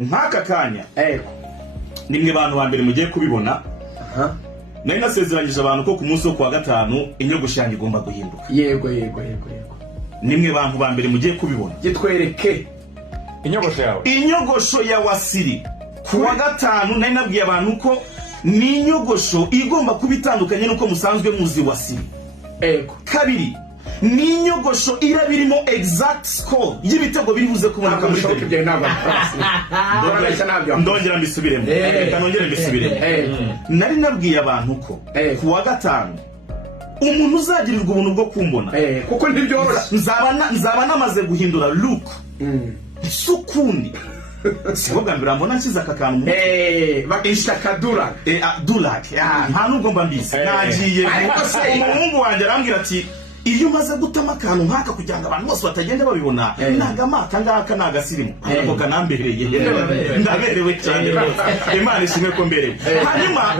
nk'aka kanya nimwe bantu ba mbere mugiye kubibona. Nari nasezeranyije abantu ko ku munsi wo kuwa gatanu inyogosho yanjye igomba guhinduka. Yego. Nimwe bantu ba mbere mugiye kubibona. Gitwereke inyogosho yawe. Inyogosho ya Wasiri kuwa gatanu nari nabwiye abantu ko ni inyogosho igomba kuba itandukanye nuko musanzwe muzi Wasiri. Kabiri, ni inyogosho irabirimo exact score y'ibitego biri buze kuboneka muri video. Ndongera mbisubiremo. Kanongera mbisubiremo. Nari nabwiye abantu ko kuwa gatanu umuntu uzagirirwa ubuntu bwo kumbona kuko ntibyoroshye nzaba namaze guhindura look sukundi. Sibo gambira mbona nkiza akakantu bakisha kadura dulak nta nubwo mba mbizi nagiye umuhungu wanjye arambwira ati iyo umaze gutama akantu nk'aka kugira ngo abantu bose batagenda babibona nagamata ngaka nagasirimu ariko kanambereye ndaberewe cyane Imana ishimwe ko mberewe. Hanyuma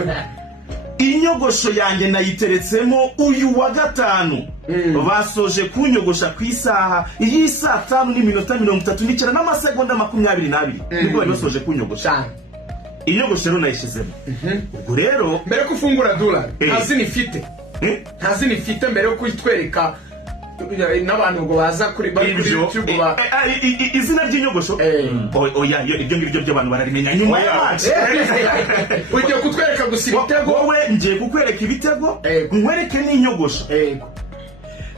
inyogosho yanjye nayiteretsemo uyu wa gatanu basoje kunyogosha ku isaha y'isa 5:39 n'amasegonda 22 nibwo basoje kunyogosha. Inyogosho rero nayishizemo. Ubwo rero mbere ko ufungura dola ntazini fite mbere yo kwitwereka n'abantu ngo baza kuri YouTube ba izina ry'inyogosho oya ibyo ngibyo byo abantu bararimenya nyuma ya match. Ugiye kutwereka gusa ibitego, wowe ngiye kukwereka ibitego nkwereke n'inyogosho.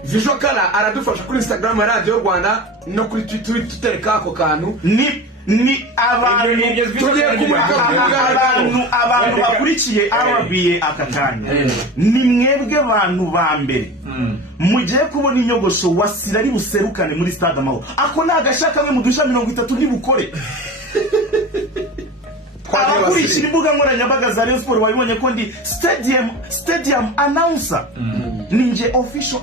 Visual Color aradufasha kuri Instagram ya Radio Rwanda no kuri Twitter tutereka ako kantu ni abantu bakurikiye RBA aka kanya. Ni mwebwe abantu ba mbere mugiye kubona inyogosho Wasiri ari buserukane muri Stade Amahoro. Ako nagashaka kamwe mu dusha 30 ntibukore. Abakurikira imbuga nkoranyambaga za Rayon Sport wabibonye ko ndi stadium announcer. Ninje official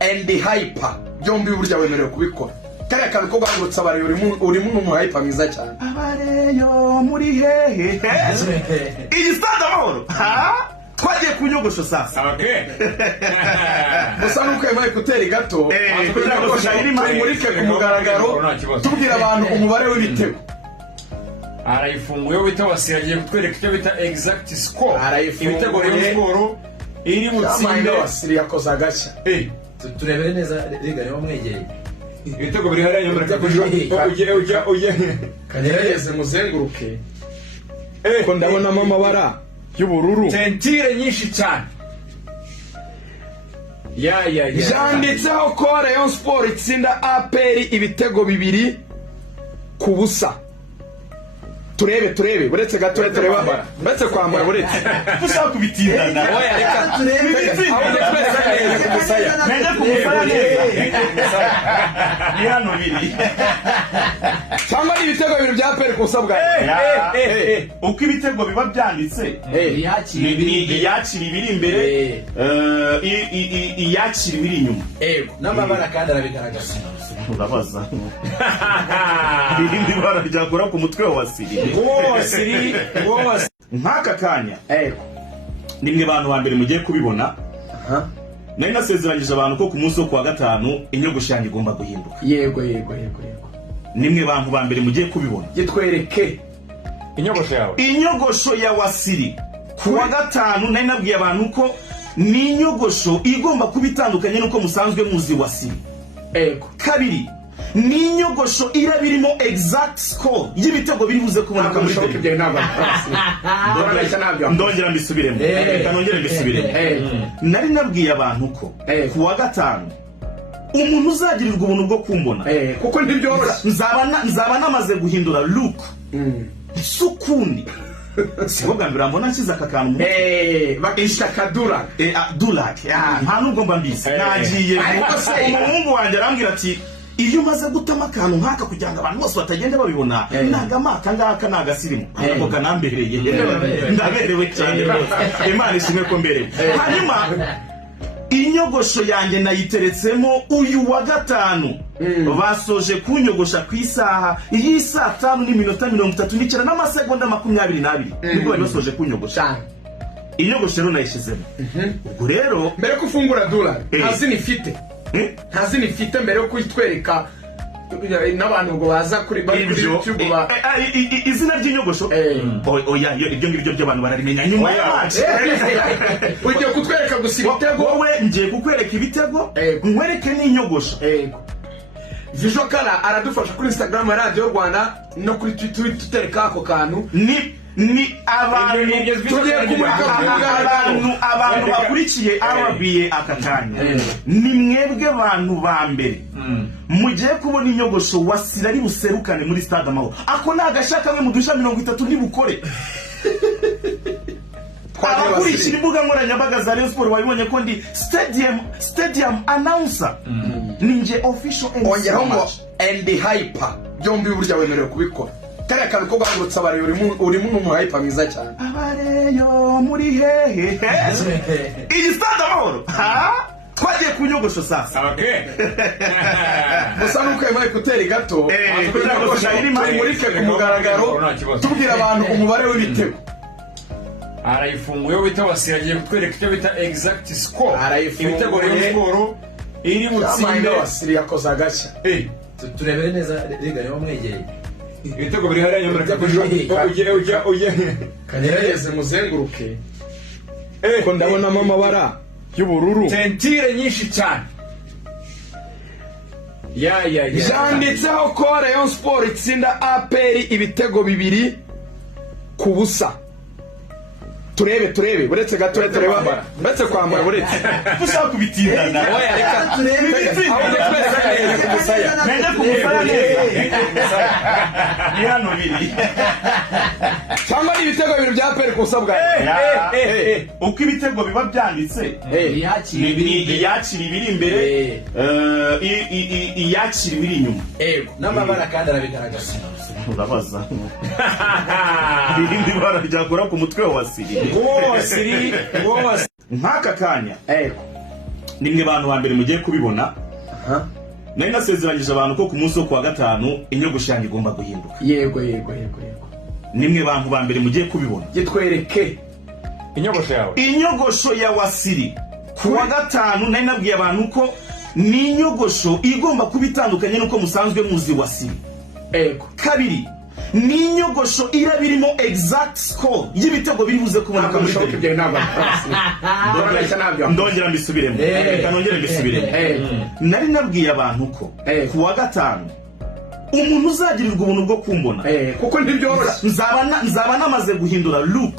and the hyper byombi burya wemerewe kubikora. Kare kabikogwa ngutsa bari urimo n'umuhyper mwiza cyane. Abareyo muri hehe iyi Stade Amahoro twagiye kunyogosho sasa. Musa nuko yamaye kutera gato murike ku mugaragaro tubwira abantu umubare w'ibitego. Arayifunguye wita Wasiri agiye kutwereka icyo bita exact score. Ibitego Rayon Sport iri mutsinde Wasiri yakoze agashya. Turebere neza riga niho mwegeye. Ibitego biri hariya nyamara ujye kanyeregeze muzenguruke. Ko ndabona amabara y'ubururu. Tentire nyinshi cyane. Janditseho ko Rayon Sport itsinda APR ibitego 2 ku busa. Turebe buretse gato tureba buretse kwambara buretse ushaka kubitindana oya reka turebe ni hano biri cyangwa ibitego 2 bya APR kusabwa uko ibitego biba byanditse iyakiri biri imbere iyakiri biri inyuma n'amabara kandi arabigaragaza. urabaza irindi bara ryakora ku mutwe wa Wasiri. Nk'aka kanya nimwe bantu ba mbere mugiye kubibona. Nari nasezeranyije abantu ko ku munsi wo kuwa gatanu inyogosho yanjye igomba guhinduka. Yego. Nimwe bantu ba mbere mugiye kubibona. Gitwereke inyogosho yawe. Inyogosho ya Wasiri kuwa gatanu nari nabwiye abantu ko ni inyogosho igomba kuba itandukanye nuko musanzwe muzi Wasiri. Kabiri, ni inyogosho irabirimo exact score y'ibitego biri buze kuboneka muri video. Ndongera mbisubiremo. Kanongera mbisubiremo. Nari nabwiye abantu ko kuwa gatanu umuntu uzagirirwa ubuntu bwo kumbona kuko ntibyoroshye nzaba namaze guhindura look sukundi. Sibo gambira mbona nkiza akakantu bakisha kadura dulak nta nubwo mba mbizi nagiye umuhungu wanjye arambwira ati iyo umaze gutama akantu nk'aka kugira ngo abantu bose batagenda babibona nagamata ngaka nagasirimu ariko kanambereye ndaberewe cyane Imana ishimwe ko mberewe. Hanyuma inyogosho yanjye nayiteretsemo uyu wa gatanu basoje kunyogosha ku isaha y'isa 5:39 n'amasegonda 22 nibwo basoje kunyogosha. Inyogosho rero nayishizemo. Ubwo rero mbere ko ufungura dola ntazini fite mbere yo kwitwereka n'abantu ngo baza kuri YouTube izina ry'inyogosho oya ibyo ngibyo by'abantu bararimenya nyuma ya match ugiye kutwereka gusa ibitego wowe ngiye kukwereka ibitego nkwereke n'inyogosho Visual Color aradufasha kuri Instagram ya Radio Rwanda no kuri Twitter tutereka ako kantu ni abantu tugiye abantu bakurikiye RBA aka kanya ni mwebwe abantu ba mbere mugiye kubona inyogosho Wasira ari buserukane muri Stade Amahoro ako nagashaka mwe mu dusha 30 nibukore abakurikira imbuga nkoranyambaga za Rayon Sport babibonye ko ndi stadium announcer ninje official ongeraho and hyper byombi burya wemerewe kubikora kare kabikorwa ngurutsa bari urimo n'umuhyper mwiza cyane abareyo muri hehe iyi Stade Amahoro twagiye ku nyogosho sasa gusa nuko emaye kuteri gato murike ku mugaragaro tubwira abantu umubare w'ibitego arayifunguye bita Wasira agiye kutwereka icyo bita exact score ibitego Rayon Sport iri mu tsinda Wasira yakoze agashya turebere neza riga niba mwegereye ibitego biri hariya nyamara ujye kanyerageze muzenguruke ko ndabonamo amabara y'ubururu tentire nyinshi cyane yanditseho ko Rayon Sport itsinda APR ibitego 2-0 turebe buretse gato tureba buretse kwambara buretse dushaka kubitindana oya reka turebe nende kumusaya neza ni hano biri cyangwa ibitego 2 bya APR kusabwa uko ibitego biba byanditse iyakira ibiri imbere iyakira ibiri inyuma n'amabara kandi arabigaragaza urabaza irindi bara ryakora ku mutwe wa Wasiri nk'aka kanya nimwe bantu ba mbere mugiye kubibona nari nasezeranyije abantu ko ku munsi wo kuwa gatanu inyogosho yanjye igomba guhinduka yego nimwe bantu ba mbere mugiye kubibona gitwereke inyogosho ya Wasiri kuwa gatanu nari nabwiye abantu ko ni inyogosho igomba kuba itandukanye nuko musanzwe muzi Wasiri kabiri ni inyogosho irabirimo exact score y'ibitego biri buze kuboneka muri ndongera mbisubiremo nari nabwiye abantu ko kuwa gatanu umuntu uzagirirwa ubuntu bwo kumbona kuko ntibyoroshye nzaba namaze guhindura look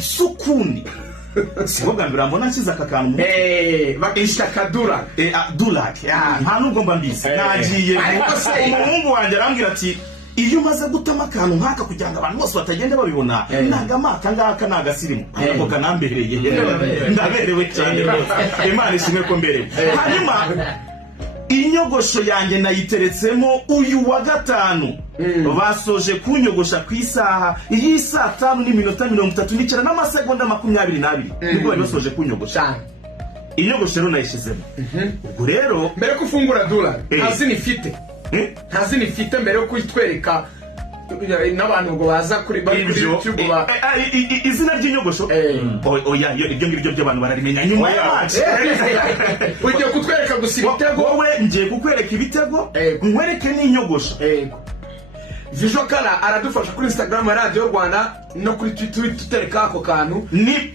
sukundi sibo bwa mbere mbona nshyize aka kantu bakishyira kadura Dulac nta nubwo mba mbizi nagiye umuhungu wanjye arambwira ati iyo umaze gutama akantu nk'aka kugira ngo abantu bose batagenda babibona nagamata ngaka nagasirimu ako kanambereye ndaberewe cyane Imana ishimwe ko mberewe hanyuma inyogosho yanjye nayiteretsemo uyu wa gatanu basoje kunyogosha ku isaha y'isa 5:39 n'amasegonda 22 nibwo basoje kunyogosha inyogosho rero nayishizemo ubwo rero mbere kufungura dula ntazini ifite mbere yo kuyitwereka n'abantu ngo baza kuri YouTube izina ry'inyogosho oya ibyo ngibyo by'abantu bararimenya nyuma ya match ugiye kutwereka gusa ibitego wowe ngiye kukwereka ibitego nkwereke n'inyogosho Visual Color aradufasha kuri Instagram ya Radio Rwanda no kuri Twitter tutereka ako kantu ni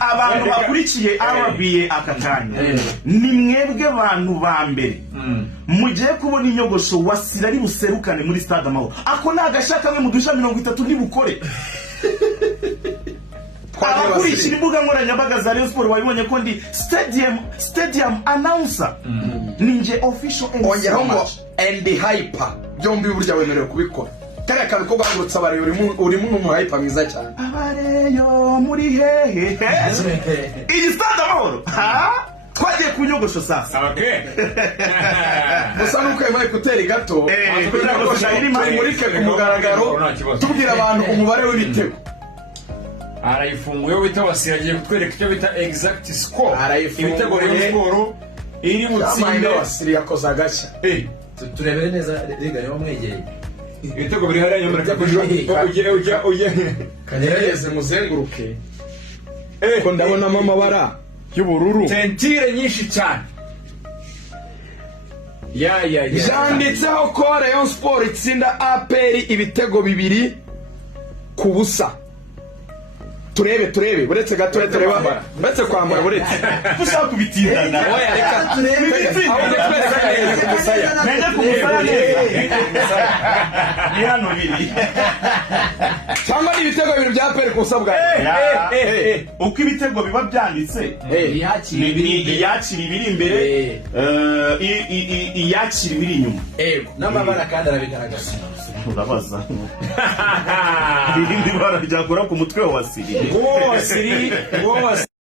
abantu bakurikiye RBA aka kanya ni mwebwe bantu ba mbere mugiye kubona inyogosho Wasira ari buserukane muri Stade Amahoro ako nagashaka mwe mu dusha 30 nibukore abakurikira imbuga nkoranyambaga za Rayon Sport babibonye ko ndi stadium announcer ninje official ongeraho and hyper byombi burya wemerewe kubikora kare kabikorwa ngurutsa bari urimo n'umuhyper mwiza cyane abareyo muri hehe iyi Stade Amahoro twagiye ku nyogosho sasa gusa nuko emaye kuteri gato murike ku mugaragaro tubwira abantu umubare w'ibitego arayifunguye bita Wasira agiye kutwereka icyo bita exact score ibitego Rayon Sport iri mu tsinda Wasira yakoze agashya turebere neza riga niba mwegereye ibitego biri hariya nyamara ujye kanyerageze muzenguruke ko ndabonamo amabara y'ubururu tentire nyinshi cyane byanditseho ko Rayon Sport itsinda APR ibitego 2-0. turebe buretse gato turebe buretse kwambara buretse dushaka kubitindana oya reka nende kumusaya neza ni hano biri cyangwa ni ibitego 2 bya APR kusabwa uko ibitego biba byanditse iyakira ibiri imbere iyakira ibiri inyuma n'amabara kandi arabigaragaza urabaza irindi bara ryakora ku mutwe wa Siri wose